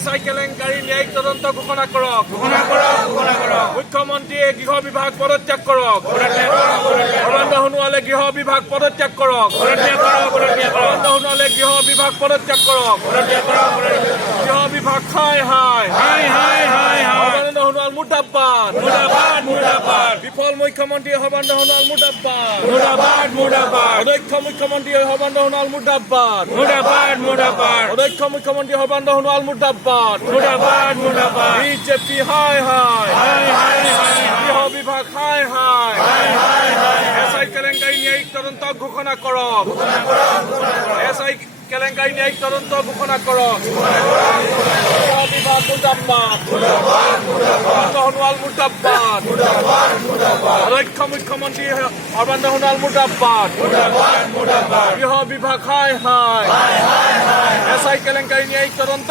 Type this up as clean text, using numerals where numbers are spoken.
এসআই কেলেংকাৰী ন্যায়িক তদন্ত ঘোষণা কৰক। মুখ্যমন্ত্ৰীয়ে গৃহ বিভাগ পদত্যাগ কৰক। সৰ্বানন্দ সোণোৱালে গৃহ বিভাগ পদত্যাগ কৰক। সৰ্বানন্দ সোণোৱালে গৃহ বিভাগ পদত্যাগ কৰক। গৃহ বিভাগ হাই হাই সৰ্বানন্দ সোণোৱাল মুৰ্দাবাদ। বিফল মুখ্যমন্ত্ৰী সৰ্বানন্দ সোণোৱাল মুৰ্দাবাদ। অদক্ষ মুখ্যমন্ত্ৰী সৰ্বানন্দ সোণোৱাল মুৰ্দাবাদ। অদক্ষ মুখ্যমন্ত্ৰী সৰ্বানন্দ সোণোৱাল মুৰ্দাবাদ। বিজেপি হাই হাই গৃহ বিভাগ হাই হাই এসআই কেলেংকাৰী ন্যায়িক তদন্ত ঘোষণা কৰক। এসআই কেলেংকাৰী ন্যায়িক তদন্ত ঘোষণা কৰক। গৃহ বিভাগ মুৰ্দাবাদ। সৰ্বানন্দ সোণোৱাল মুৰ্দাবাদ। অদক্ষ মুখ্যমন্ত্ৰী সৰ্বানন্দ সোণোৱাল মুৰ্দাবাদ। গৃহ বিভাগ হাই হাই এসআই কেলেংকাৰী ন্যায়িক তদন্ত